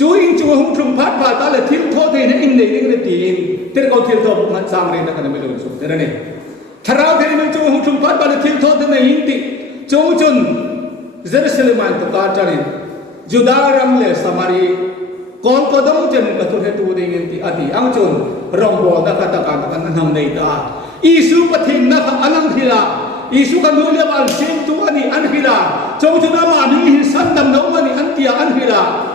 chú in chú hung chung phát và ta là thiếu thô thì nó in để những cái tiền thế còn thiếu thô một sang đây nó cần phải làm số thế này thằng thế này chú hung chung phát và là thiếu thô thế này in thì chú chun Jerusalem anh ta trả lời Judah ram le Samari con có đông chân cả thôi hết tu đi in thì adi ang chun rong bo ta kata kata kan nam đây ta Isu pathin na anang hila Isu kan nuôi le al sim tu ani an hila chú chun ama ni san dam no ani an tia an hila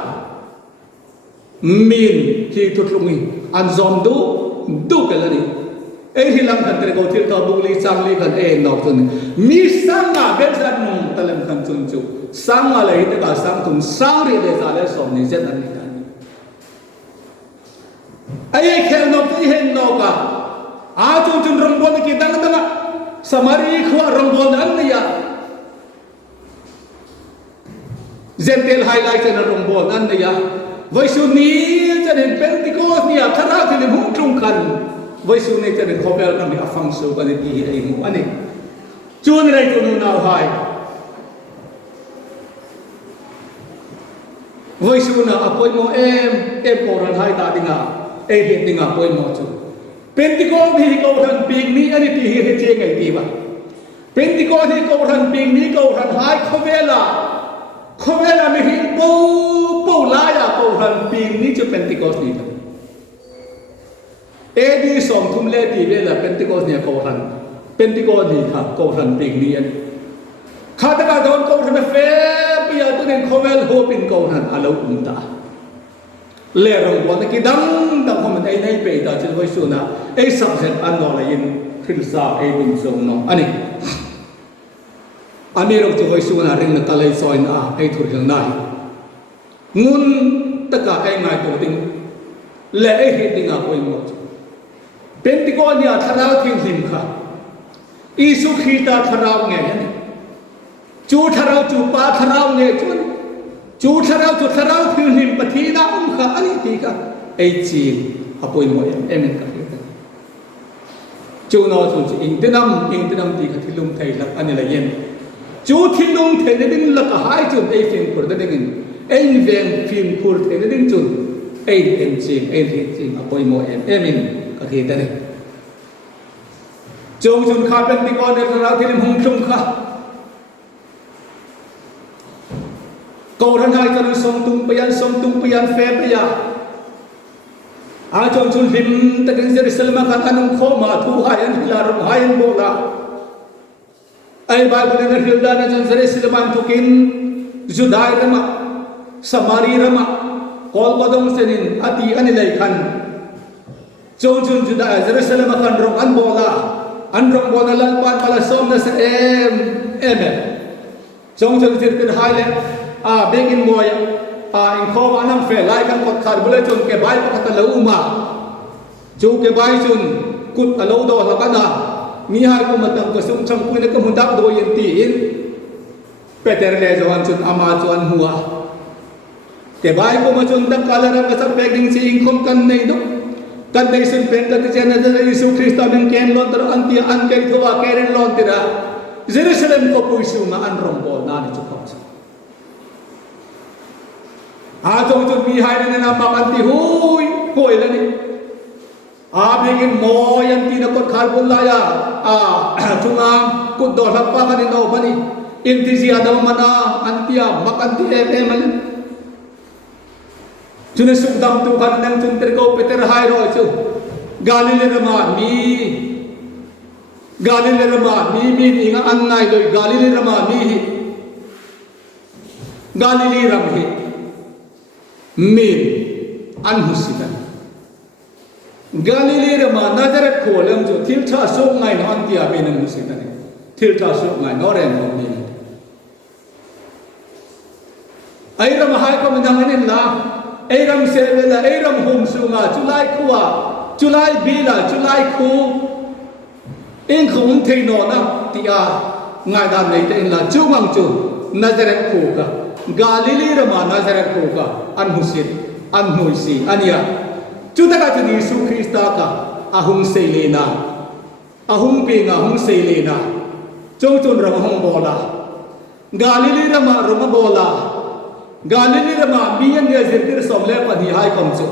min hi thut lungi an zom du cái là đi ấy thì làm khẩn cái câu thiệt thò bung li sang li khẩn ấy nọc chun mi sang à bên dân nung ta làm khẩn chun chu sang à lấy tất cả sang thùng sang đi để ra lấy som này rất là này ấy khéo nọc cái hen nọc à chun chun rong bon cái đăng đăng à Samari khua rong bon ăn này à Gentle highlight trên rong bon ăn này à với sốนี้จะเห็นเป็นติโกสเนี่ยถ้าเราจะเห็นหุ่นตรงกันvới sốนี้จะเห็นขอบเอลนั่นเนี่ยฟังสูกันที่ไอ้หมู่อันนี้จูนอะไรจูนน่าหายvới sốน่ะอภัยโมเอ็มโอรันหายตาดิงาเอ็ดดิงาอภัยโมจูเป็นติโกสที่เขาทำปีนี้อันนี้ที่เห็นเจงไงดีวะเป็นติโกสที่เขาทำปีนี้เขาทำหายเขาเวลาไม่เห็นปูลายาปูรันปีนี้จะเป็นติโกสนี่ครับดีสองทุ่มเลตีเวลาเป็นติโกสเนี่ยปูรันเป็นติโกสนี่ครับปูรันปีนี้ข้าตะการโดนปูรันเฟไปเอาตัวนึงเขาเวลโฮปินปูรันอาลูอุนตาเล่รงวันนี้ดังเขามันไอ้ในเปย์ตาจะไว้ส่วนน่ะไอ้สับเสร็จอันนอลายินคริสซาไอ้บุญทรงน้องอันนี้เราจะไว้ส่วนน่ะเรื่องนักเลยซอยน่ะไอ้ทุเรียนได้งุนตะกาไอ้ไงตัวติงเล่ไอ้เห็ดดิงาโอยหมดเป็นติโกเนี่ยทาราวทิ้งหิมค่ะอิสุขีตาทาราวไงเนี่ยจูทาราวจูปาทาราวไงจูทาราวทิ้งหิมปะทีน่าค่ะอันนี้ตีค่ะไอ้จีน apoi mo emen ka kita chu no chu ingtinam ti ka thilum thai lak anila yen chu thilum thai ne ding lak hai chu ei fin kur da ding ei vem fin kur thai ne ding chu ei em ching apoi mo emen ka kita ne chung chun kha pen ti ko ne ra thilim hung chung kha cầu thân hai cho nên sông tung pian phê bây giờ trong chun lim ta kinh Jerusalem kan anung kho ma thu hai an hilar hai an bola ai Bible ne hilda ne jan Jerusalem tu kin Judai rama Samari rama kol bodong senin ati ani lai khan chun Judai Jerusalem kan rong an bola lan pan pala som na se em chung tir hai le begin boy in kho anam fe lai kan kot khar bule chun ke bai pakata lo uma chu ke bai chun kut alo do la kana mi hai ko matam ko sum cham ku ne ko mundak do yen ti in peter le jawan chun ama chuan huwa ke bai ko ma chun dak kala ra ka sab begin si in khom kan nei do kan dei sun pen ka ti chen na Yesu Krista men ken lon tar anti an kai thowa keren lon tira Jerusalem ko puisu ma an rom bo na ni chu khom chung chun mi hai ne na ma kan ti hui koi la ni begin mo yan ti na kot khal bul la ya chunga kut do lak pa kan no bani intizia da mana antia makan ti mal chune suk dam tu kan nang chun ter ko peter hai ro chu galile rama mi ni nga an nai loi galile rama mi galile ram hi min an husitan Galilee rama Nazareth kholam jo thil tha sok ngai no antia benam husitan thil tha sok ngai no ren no ni ai ram hai ko mandang nen la ai ram sevela ai ram hum sunga chulai bila chulai khu in khong thei no na tia ngai da nei te la chu mang chu Nazareth khu ka Galilee rama Nazareth khu ka an husit an noisi ania chuta ka chuni Yesu Krista ka ahung seilena ahung pinga ahung seilena chong rama hong bola Galilee rama rama bola Galilee rama miyan ne zirtir somle padi hai kom chu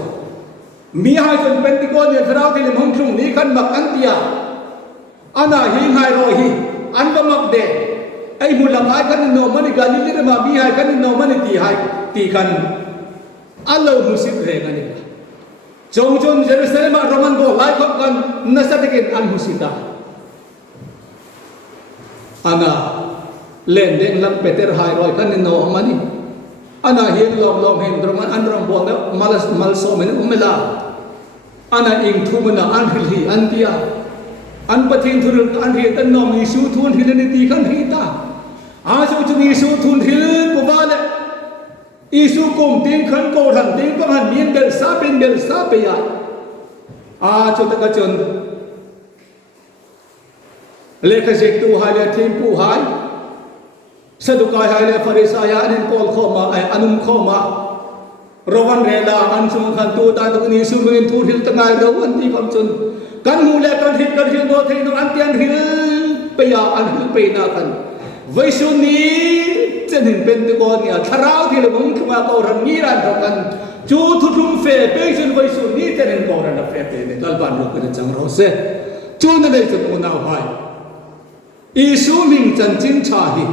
mi hai chon Pentecost ne thrau thilim hong thung ni khan mak antia ana hi hai ro hi an ba mak de ai mulam hai kan no mani Galilee rama mi hai kan no mani ti kan allo musit re ngani chong Jerusalem roman go lai ko kan nasatikin an musita ana len deng lam peter hai roi kan no mani ana hieng lom hen roman an rom bo na mal so men umela ana ing thumana an hilhi antia an pathin thurul an hi tan nom Yesu thun hilani ti kan hi ta chu Yesu thun hil pubale Yesu kum ting khan ko than ting ko han mien bel sa pe ya chu ta ka chon lekha jek tu hai le thim pu hai sadukai hai le farisaya anin pol khoma ai anum khoma rowan rela an chung khan tu ta tu ni su men thu hil tangai ro an ti kam chun kan hu le kan hil no thei no an tian hil pe ya an hil pe na kan vai su ni chen hin Pentecost nia tharau thi le mong khma ko ran ni ran ro kan chu thu thum fe pe chen vai su ni chen hin ko ran da fe te ne kal ban ro ko chang ro se chu na le chu mo nau hai Yesu ming chan chin cha hi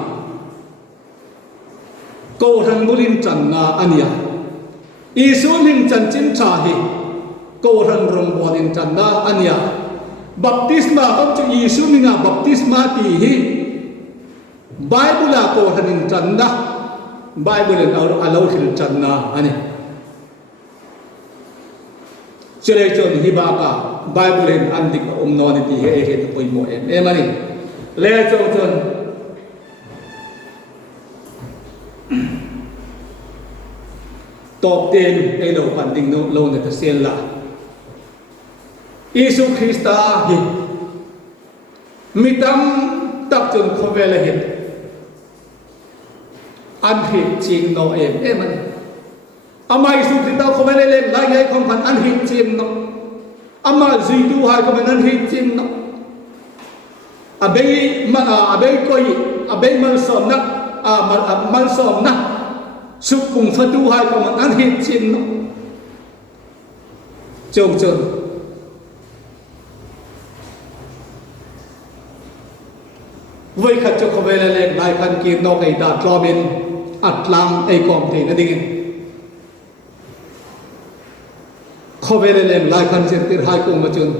ko ran bulin chan na ania Yesu ming chan chin cha hi ko ran rom bolin chan na ania baptisma ko chu Yesu minga baptisma ti hi Bible ko hanin chanda Bible alo hil chanda ani chere chon hiba ka Bible andik no ni ti he he poi mo ani le chon top ten ai lo panding no lo ne ta sel la Yesu Krista hi mitam tak chon khowela he an hit ching no em ani amai Yesu Krista khowela le la ngai khom phan an hit ching no ama zui tu hai ka manan hi chin no abei koi abei mal som na mal som na supung fatu hai ka manan hi chin no chong chong với khát cho khâu về lên lại khăn kia nó cái đã cho bên atlang ai còn thì nó đi khâu về lên lại khăn trên tiền hai cùng mà chun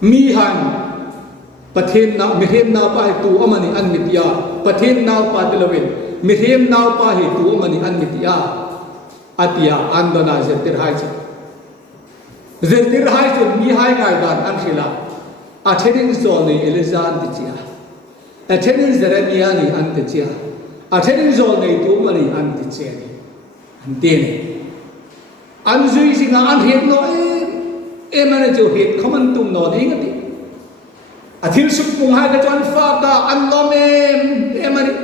mi han pathen nào pa tu amani an mitya pathen nào pa telawin mithem nào pa hi tu amani an mitya atia andona trên tiền hai chun mi hai ngai dan an khila athenin zoni elizan tichia athenin Jeremiah ni an tichia athenin zoni tu mani an tichia ni an ten an zui singa an het no mane jo het khaman tum no ding ati athil sup pung ha ka chan fa ka an lo em mani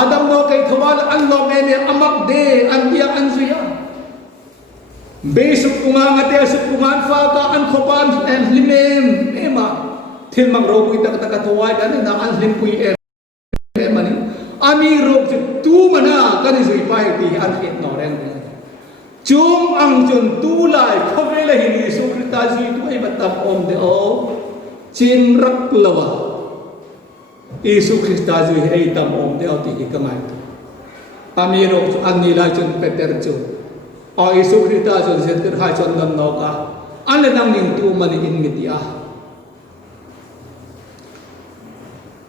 adam no kai thawal an lo me amak de an dia an zuya besok pungang ate asuk pungan fa ka an khopan en limem ema thil mang ro pui tak tak thawai dan na an lim pui em mani ami ro tu mana kan zui pai ti an het no reng chung ang chun tu lai khove la hin Yesu Krista ji tu ai batam om de o chin rak lawa Yesu Krista ji ai tam om de o ti kamai ami ro an ni lai chun Peter chu और यीशु ख्रीस्ता जो जिसके हाय चंदन नौका अन्य नंगिन तू money in मितिया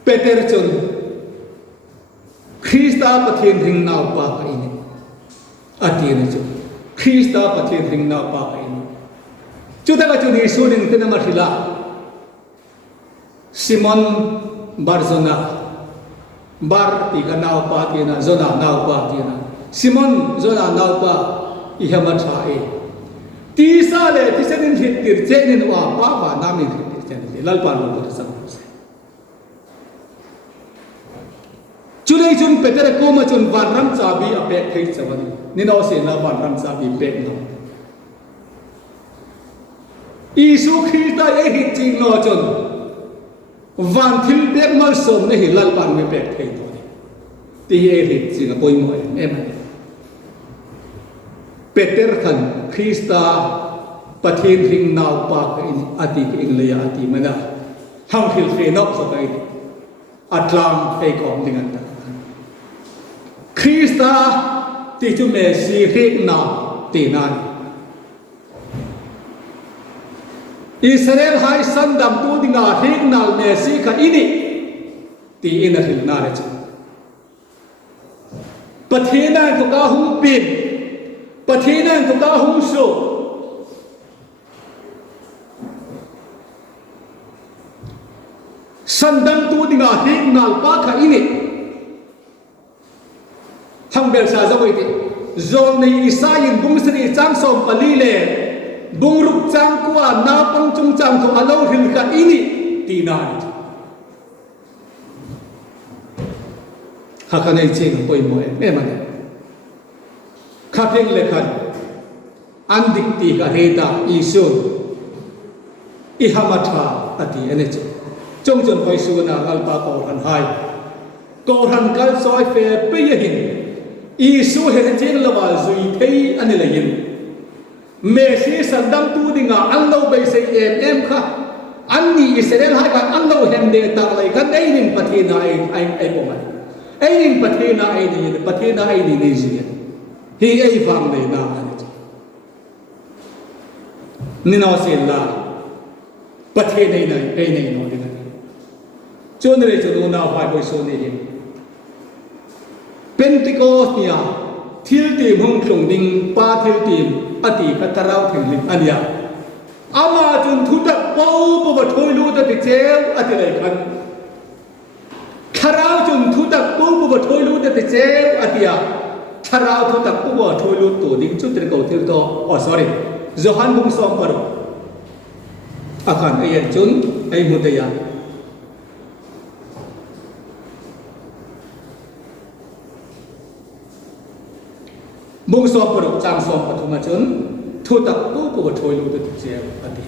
पेटर चुन ख्रीस्ता पथिन रिंग नाव पा इने अतीन चुन ख्रीस्ता पथिन रिंग नाव पा इने चुता का चुन यीशु ने इतने मरहिला सिमोन बारजोना बार तीका नाव पा तीना जोना नाव पा तीना सिमोन जोना नाव पा इहा मचाए तीसा ले तिसेन हितिर चेनिन वा पावा नामी हितिर चेनिन ललपान को संग चुले चुन पेटर को म चुन वानरम चाबी अपेक थै चवन निनो से ना वानरम चाबी पेक न यीशु ख्रीस्ता ए हि चिंग नो चुन वान थिल पेक मल सोम ने हि ललपान में पेक थै तो ति ए हि चिंग कोइ मोय M Peter kan Krista pathin ring naw pa ka in ati ka in leya ati mana hang hil fe nok sa kai atlam pe kom dingan ta Krista ti chu me si hek na ti nan Israel hai sandam tu dinga hek nal me si ka ini ti ina hil na re chu pathina to ka hum pin pathina to ka hum so sandam tu dinga hek nal pa kha ini hang bel sa zawai ti zol nei isayin bung sri chang som pali le bung ruk chang kwa na pang chung chang to alo hil ka ini ti na ha ka nei ching poi mo e ma khapeng le khan an dik ti ka heta isu ihamatha ati ene che chong chon poi su na alpa ko han hai ko han kal soi fe pe yin isu he jeng lawal zui thei ani la yin me si sandam tu dinga an lo bai sei em kha an ni Israel ha ka an lo hem de ta lai kan ei nin pathina ai ko mai ei nin pathina ai ni pathina ai ni nei ji hi ei fam nei na ani ni no se la pathe nei nei ei nei no de chon re chu na phai boi so ni yin Pentecost nia thil tim hong thlong ding pa thil tim ati ka tarau thing lim ania ama chun thutak pau po ba thoi lu ta ti cheu ati lai khan tharau chun thutak pau po ba thoi lu ta ti cheu atia tharau thutak pu ba thoi lu to ding chu tri ko thil to sorry Johan bung som paro akhan ayan chun ai mutaya bung som paro chang som pathuma chun ทุตักตู้ก็ถอยลุตุเจ้าอดี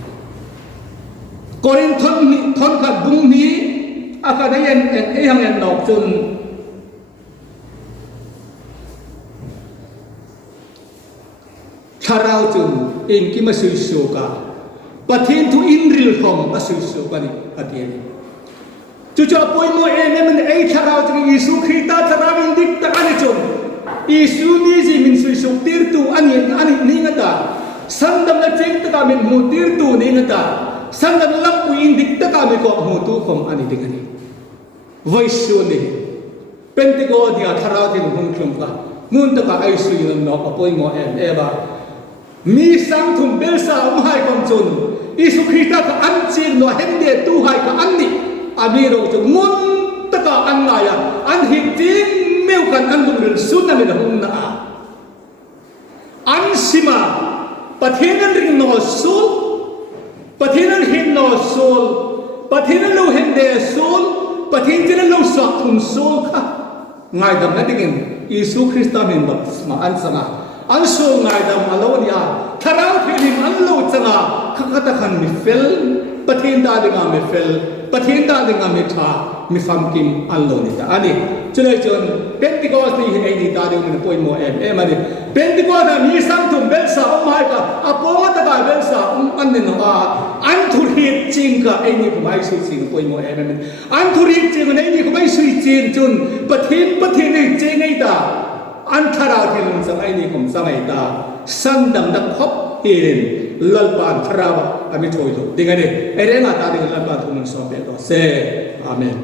กอรินทนขัดบุ้งนี้อาการยังนอกจนถ้าเราจนเองกิมาสื่อสูกาประเทศทุอินริลทอมมาสื่อสูกันนี่อดีตจู่ๆป่วยมัวเองเนี่ยมันถ้าเราจะยิสุคริสต์ถ้าเราอินดิกตะอันนี้จนยิสุนี่สิมินสื่อสูติร์ตูอันนี้นี่งั้นตาสันดำละเจงตะกามินมูติร์ตูนี่งั้นตาสันดำลังปุยอินดิกตะกามินก็มูตูคอมอันนี้ดิ่งนี่ไว้ส่วนนี้เป็นที่ก็เดียถ้าเราที่มุ่งคลุมกันมุ่งตะกาไอสุยนันนอกป่วยมัวเองบ้ามีสังทุมเบลซาไม่กำจนยิสุคริสต์ก็อันจีนว่าเห็นเดียตู้ให้ก็อันนี้อามีเราจะมุ่งตะกาอันไหนอันหินจริงเมื่อกันอันดุเรื่องสุดนั่นเป็นหุ่นนะอันสิมาประเทศนั้นริงนอสูลประเทศนั้นเห็นนอสูลประเทศนั้นเราเห็นเดียสูลประเทศนั้นเราสักทุนสูลค่ะง่ายดำนั่นเองยิสุคริสต์เป็นแบบสมาอันสังอันสูงง่ายดำมาแล้วเนี่ยถ้าเราเห็นอันเราจังข้าก็จะขันมีเฟลประเทศใดดึงมีเฟลประเทศใดดึงมีท่ามีฟังกิมอันโลนี่แต่อันนี้จนเป็นที่ก็สิ่งที่ไอ้นี่ตาดึงมันป่วยมัวมันนี่เป็นที่ก็นะมีสังทุมเบลซาไม่ก็อาโปว่าตะกายเบลซาอันนี้นะอันทุเรียนจริงก็ไอ้นี่ก็ไม่สุดจริงป่วยมัวมันอันทุเรียนจริงไอ้นี่ก็ไม่สุดจริงจนประเทศนี่จริงไอ้ตาอันทาราที่ลุงสังไอ้นี่ผมสังไอ้ตาสันดำดักคบเองลัลปานทราวะอามิโชยโตดิ่งไอ้นี่ไอ้เรื่องอะไรดิ่งลัลปานทุนสอบเบลโตเซอาเมน